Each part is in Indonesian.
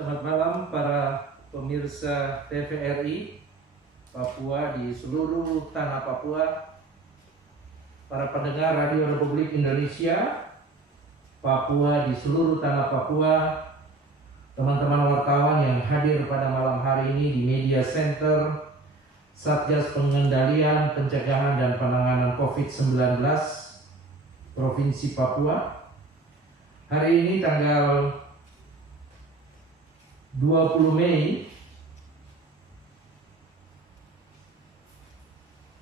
Selamat malam para pemirsa TVRI Papua di seluruh tanah Papua, para pendengar Radio Republik Indonesia Papua di seluruh tanah Papua, teman-teman wartawan yang hadir pada malam hari ini di Media Center Satgas Pengendalian, Pencegahan dan Penanganan COVID-19 Provinsi Papua. Hari ini tanggal 20 Mei,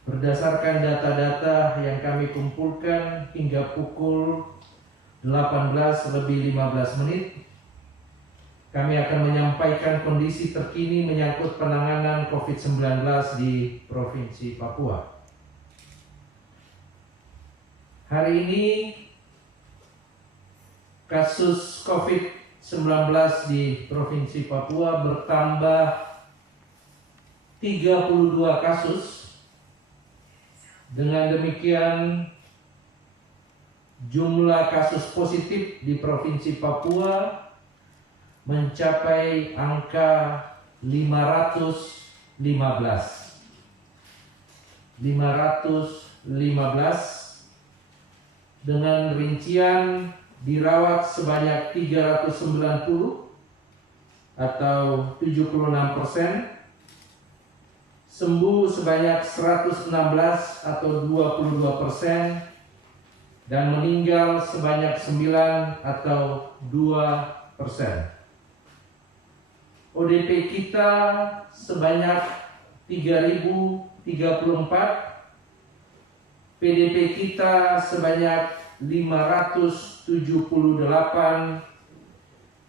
berdasarkan data-data yang kami kumpulkan hingga pukul 18:15, kami akan menyampaikan kondisi terkini menyangkut penanganan COVID-19 di Provinsi Papua. Hari ini kasus COVID-19 di Provinsi Papua bertambah 32 kasus. Dengan demikian, jumlah kasus positif di Provinsi Papua mencapai angka 515 dengan rincian dirawat sebanyak 390 atau 76%, sembuh sebanyak 116 atau 22%, dan meninggal sebanyak 9 atau 2%. ODP kita sebanyak 3034, PDP kita sebanyak 578,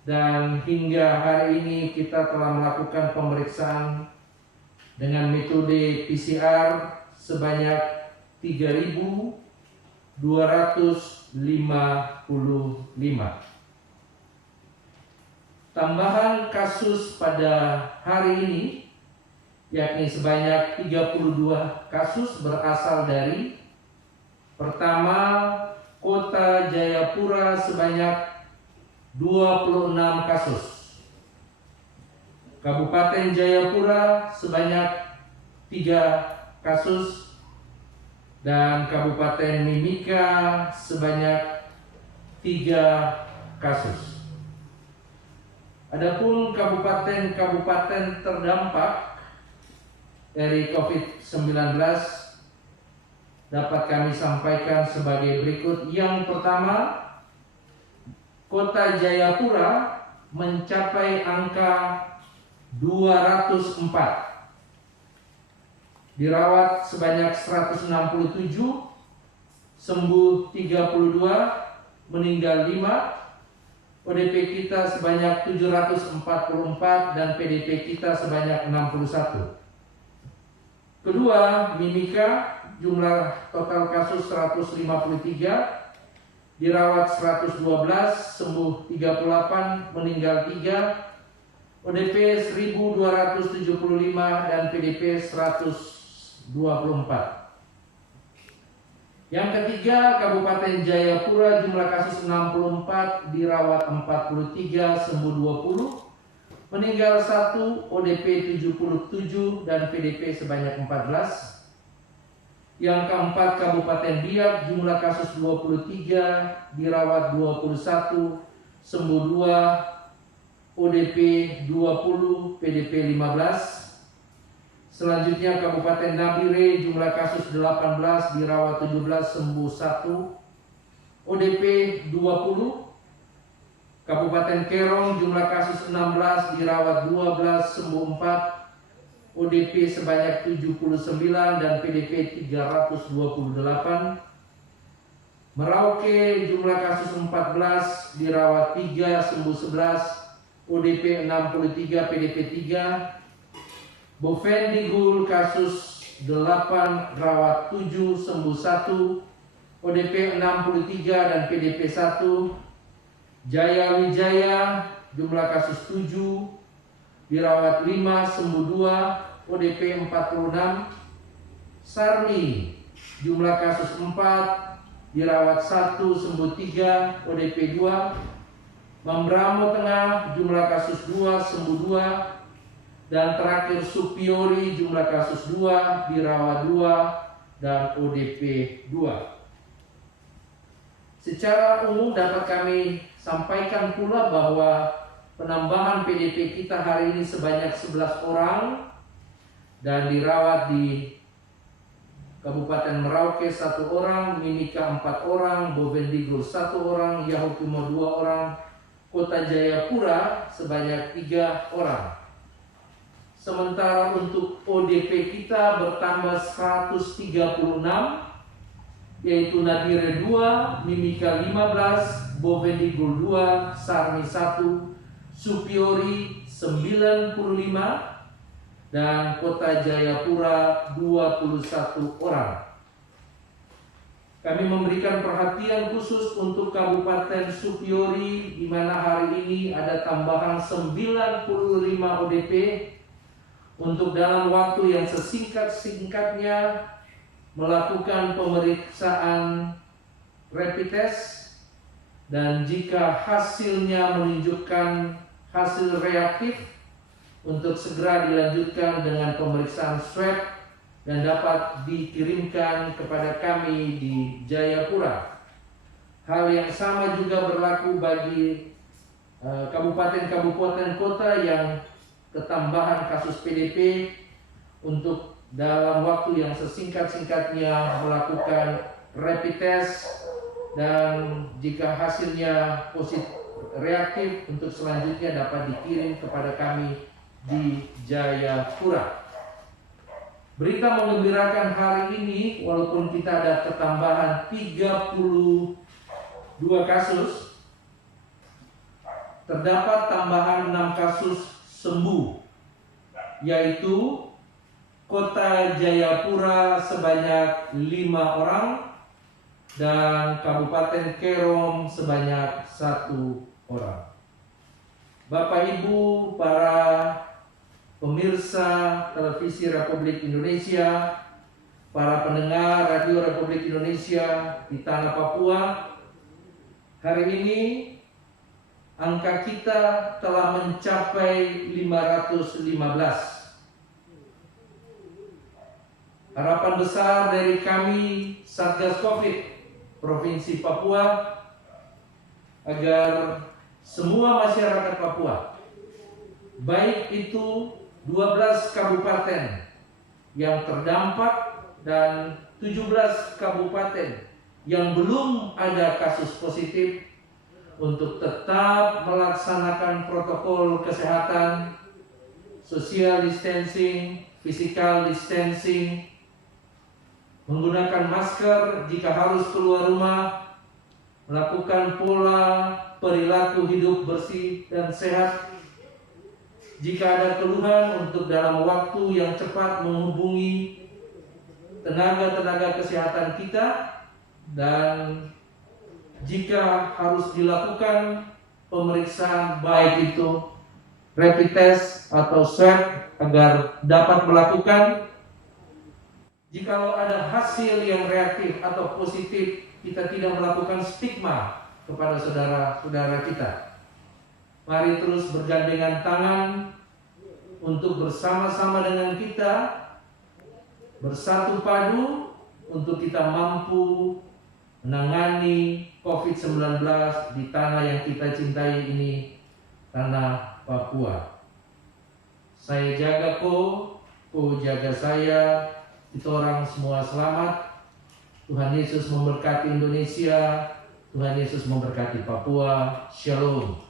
dan hingga hari ini kita telah melakukan pemeriksaan dengan metode PCR sebanyak 3.255. Tambahan kasus pada hari ini yakni sebanyak 32 kasus berasal dari: pertama, Kota Jayapura sebanyak 26 kasus, Kabupaten Jayapura sebanyak 3 kasus, dan Kabupaten Mimika sebanyak 3 kasus. Adapun kabupaten-kabupaten terdampak dari COVID-19 dapat kami sampaikan sebagai berikut. Yang pertama, Kota Jayapura mencapai angka 204, dirawat sebanyak 167, sembuh 32, meninggal 5, ODP kita sebanyak 744, dan PDP kita sebanyak 61. Kedua, Mimika, jumlah total kasus 153, dirawat 112, sembuh 38, meninggal 3, ODP 1275, dan PDP 124. Yang ketiga, Kabupaten Jayapura, jumlah kasus 64, dirawat 43, sembuh 20, meninggal 1, ODP 77, dan PDP sebanyak 14. Yang keempat, Kabupaten Biak, jumlah kasus 23, dirawat 21, sembuh 2, ODP 20, PDP 15. Selanjutnya Kabupaten Nabire, jumlah kasus 18, dirawat 17, sembuh 1, ODP 20. Kabupaten Kerong, jumlah kasus 16, dirawat 12, sembuh 4, ODP sebanyak 79, dan PDP 328. Merauke, jumlah kasus 14, dirawat 3, sembuh 11, ODP 63, PDP 3. Bovendigul, kasus 8, rawat 7, sembuh 1, ODP 63, dan PDP 1. Jaya Wijaya, jumlah kasus 7, dirawat 5, sembuh 2, ODP 46. Sarmi, jumlah kasus 4, dirawat 1, sembuh 3, ODP 2. Mambramo Tengah jumlah kasus 2, sembuh 2, dan terakhir Supiori jumlah kasus 2, dirawat 2, dan ODP 2. Secara umum dapat kami sampaikan pula bahwa penambahan PDP kita hari ini sebanyak 11 orang dan dirawat di Kabupaten Merauke 1 orang, Mimika 4 orang, Bovendigul 1 orang, Yahukimo 2 orang, Kota Jayapura sebanyak 3 orang. Sementara untuk ODP kita bertambah 136, yaitu Nadire 2, Mimika 15, Bovendigul 2, Sarni 1, Supiori 95, dan Kota Jayapura 21 orang. Kami memberikan perhatian khusus untuk Kabupaten Supiori, di mana hari ini ada tambahan 95 ODP untuk dalam waktu yang sesingkat-singkatnya melakukan pemeriksaan rapid test, dan jika hasilnya menunjukkan hasil reaktif untuk segera dilanjutkan dengan pemeriksaan swab dan dapat dikirimkan kepada kami di Jayapura. Hal yang sama juga berlaku bagi kabupaten-kabupaten kota yang ketambahan kasus PDP untuk dalam waktu yang sesingkat-singkatnya melakukan rapid test, dan jika hasilnya positif reaktif untuk selanjutnya dapat dikirim kepada kami di Jayapura. Berita menggembirakan hari ini, walaupun kita ada ketambahan 32 kasus, terdapat tambahan 6 kasus sembuh, yaitu Kota Jayapura sebanyak 5 orang dan Kabupaten Kerom sebanyak 1 orang. Bapak Ibu, para pemirsa televisi Republik Indonesia, para pendengar radio Republik Indonesia di tanah Papua, hari ini angka kita telah mencapai 515. Harapan besar dari kami Satgas Covid Provinsi Papua agar semua masyarakat Papua, baik itu 12 kabupaten yang terdampak dan 17 kabupaten yang belum ada kasus positif, untuk tetap melaksanakan protokol kesehatan, social distancing, physical distancing, menggunakan masker jika harus keluar rumah, melakukan pola perilaku hidup bersih dan sehat. Jika ada keluhan, untuk dalam waktu yang cepat menghubungi tenaga-tenaga kesehatan kita, dan jika harus dilakukan pemeriksaan baik itu rapid test atau swab agar dapat melakukan. Jikalau ada hasil yang reaktif atau positif, kita tidak melakukan stigma kepada saudara-saudara kita. Mari terus bergandengan tangan untuk bersama-sama dengan kita bersatu padu untuk kita mampu menangani COVID-19 di tanah yang kita cintai ini, tanah Papua. Saya jaga ko jaga saya. Kita orang semua selamat. Tuhan Yesus memberkati Indonesia. Tuhan Yesus memberkati Papua. Shalom.